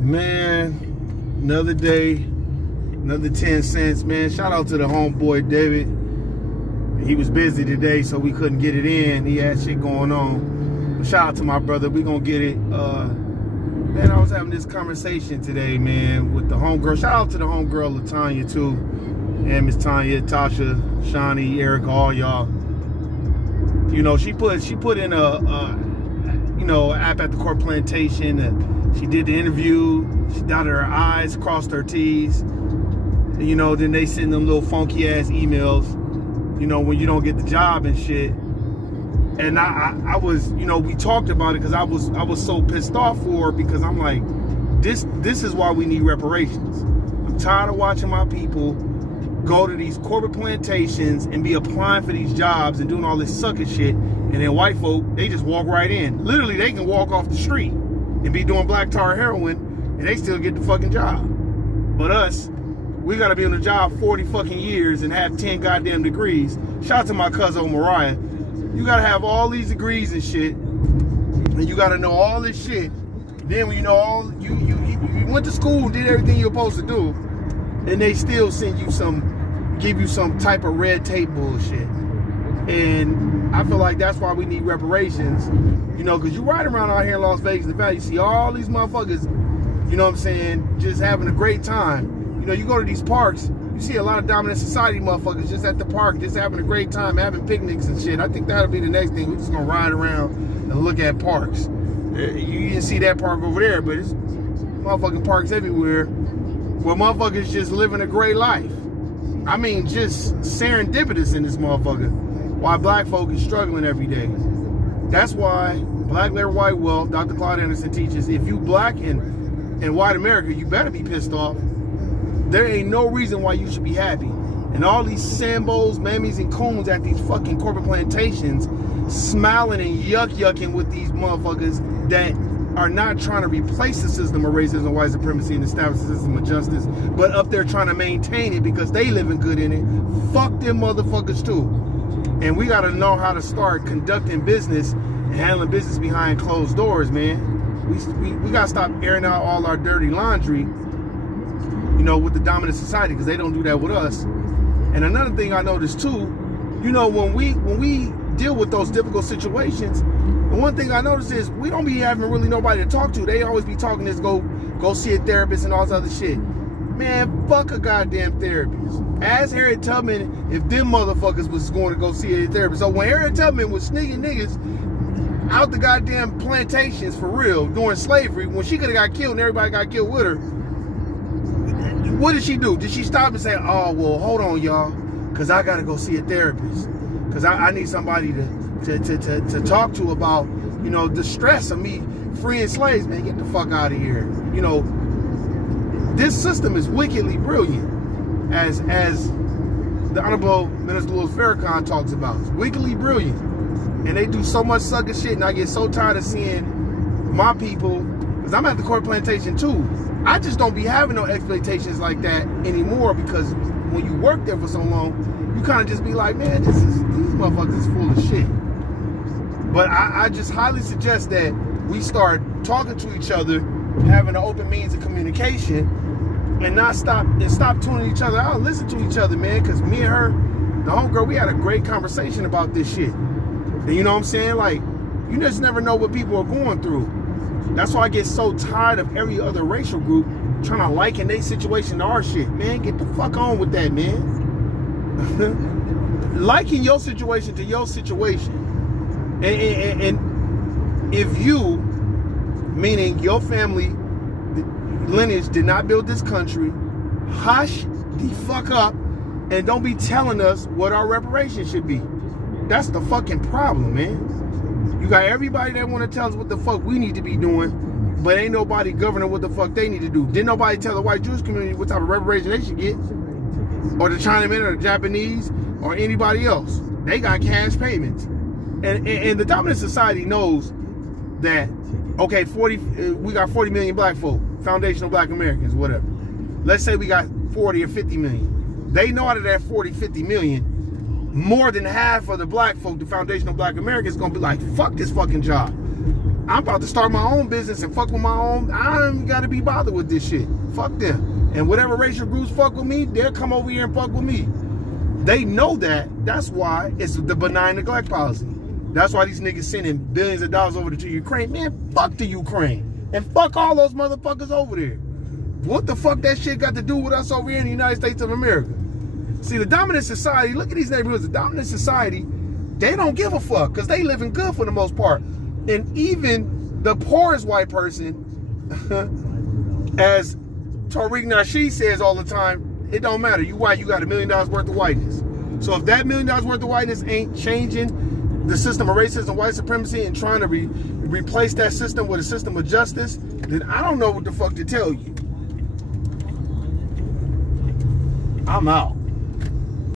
Man, another day, another 10 cents, man. Shout out to the homeboy, David. He was busy today, so we couldn't get it in. He had shit going on. But shout out to my brother. We gonna get it. Man, I was having this conversation today, man, with the homegirl. Shout out to the homegirl, LaTanya, too. And Miss Tanya, Tasha, Shawnee, Erica, all y'all. You know, she put in a app at the Court Plantation. She did the interview. She dotted her I's, crossed her T's. And, you know, then they send them little funky ass emails, you know, when you don't get the job and shit. And I was, you know, we talked about it because I was so pissed off for her, because I'm like, this is why we need reparations. I'm tired of watching my people go to these corporate plantations and be applying for these jobs and doing all this sucker shit, and then white folk, they just walk right in. Literally, they can walk off the street and be doing black tar heroin, and they still get the fucking job. But us, we gotta be on the job 40 fucking years and have 10 goddamn degrees. Shout out to my cousin Mariah. You gotta have all these degrees and shit, and you gotta know all this shit. Then when you know all, you went to school and did everything you're supposed to do, and they still send you give you some type of red tape bullshit. And I feel like that's why we need reparations, you know, because you ride around out here in Las Vegas, Nevada, you see all these motherfuckers, you know what I'm saying, just having a great time. You know, you go to these parks, you see a lot of dominant society motherfuckers just at the park, just having a great time, having picnics and shit. I think that'll be the next thing. We're just gonna ride around and look at parks. You didn't see that park over there, but it's motherfucking parks everywhere where motherfuckers just living a great life. I mean, just serendipitous in this motherfucker, while black folk is struggling every day. That's why Black Labor, White Wealth, Dr. Claude Anderson teaches, if you black in white America, you better be pissed off. There ain't no reason why you should be happy. And all these Sambos, Mammies, and Coons at these fucking corporate plantations smiling and yucking with these motherfuckers that are not trying to replace the system of racism, white supremacy, and establish the system of justice, but up there trying to maintain it because they living good in it. Fuck them motherfuckers too. And we gotta know how to start conducting business and handling business behind closed doors, man. We gotta stop airing out all our dirty laundry, you know, with the dominant society, because they don't do that with us. And another thing I noticed too, you know, when we deal with those difficult situations, the one thing I noticed is we don't be having really nobody to talk to. They always be talking this go see a therapist and all this other shit. Man, fuck a goddamn therapist. Ask Harriet Tubman if them motherfuckers was going to go see a therapist. So when Harriet Tubman was sneaking niggas out the goddamn plantations for real during slavery, when she could have got killed and everybody got killed with her, what did she do? Did she stop and say, oh, well, hold on, y'all, because I got to go see a therapist, because I need somebody to talk to about, you know, the stress of me freeing slaves? Man, get the fuck out of here. You know, this system is wickedly brilliant, as the Honorable Minister Louis Farrakhan talks about. It's wickedly brilliant. And they do so much sucker shit, and I get so tired of seeing my people, because I'm at the Court Plantation too. I just don't be having no expectations like that anymore, because when you work there for so long, you kind of just be like, man, these motherfuckers is full of shit. But I just highly suggest that we start talking to each other, having an open means of communication, and stop tuning each other out. Listen to each other, man, because me and her, the homegirl, we had a great conversation about this shit. And you know what I'm saying? Like, you just never know what people are going through. That's why I get so tired of every other racial group trying to liken their situation to our shit. Man, get the fuck on with that, man. Liken your situation to your situation. And if you, meaning your family lineage, did not build this country, hush the fuck up and don't be telling us what our reparations should be. That's the fucking problem, man. You got everybody that want to tell us what the fuck we need to be doing, but ain't nobody governing what the fuck they need to do. Didn't nobody tell the white Jewish community what type of reparation they should get, or the Chinamen, or the Japanese, or anybody else. They got cash payments. And the dominant society knows that, okay, we got 40 million black folk, foundational black Americans, whatever. Let's say we got 40 or 50 million. They know out of that 40, 50 million, more than half of the black folk, the foundational black Americans, gonna be like, fuck this fucking job. I'm about to start my own business and fuck with my own. I ain't got to be bothered with this shit. Fuck them. And whatever racial groups fuck with me, they'll come over here and fuck with me. They know that. That's why it's the benign neglect policy. That's why these niggas sending billions of dollars over to Ukraine. Man, fuck the Ukraine. And fuck all those motherfuckers over there. What the fuck that shit got to do with us over here in the United States of America? See, the dominant society, look at these neighborhoods. The dominant society, they don't give a fuck because they living good for the most part. And even the poorest white person, as Tariq Nasheed says all the time, it don't matter. You white, you got $1 million worth of whiteness. So if that $1 million worth of whiteness ain't changing the system of racism, white supremacy, and trying to replace that system with a system of justice, then I don't know what the fuck to tell you. I'm out.